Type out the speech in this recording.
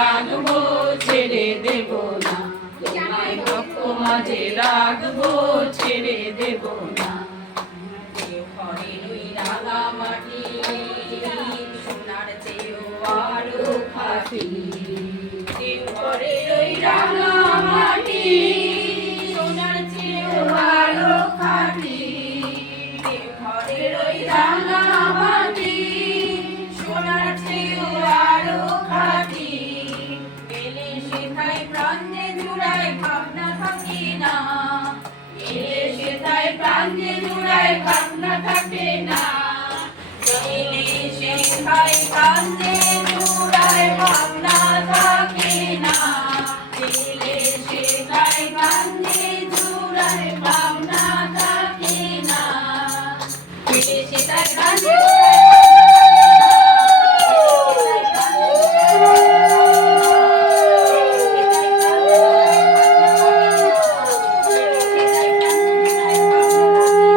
রাখবো, ছেড়ে দেব না, তোমায় বক্ষ মাঝে রাখবো, ছেড়ে দেব না। ঘরের ওই রাঙা মাটি সোনার চেয়েও আরো খাঁটি, ঘরের ওই রাঙা মাটি সোনার চেয়েও আরো খাঁটি, ঘরের ওই রাঙা মাটি সোনার চেয়েও আরো খাঁটি। এলে সেথায় প্রাণে জুড়ায় ভাবনা থাকে না, এলে সেথায় প্রাণে জুড়ায় ভাবনা থাকে না, এলে সেথায় প্রাণে জুড়ায়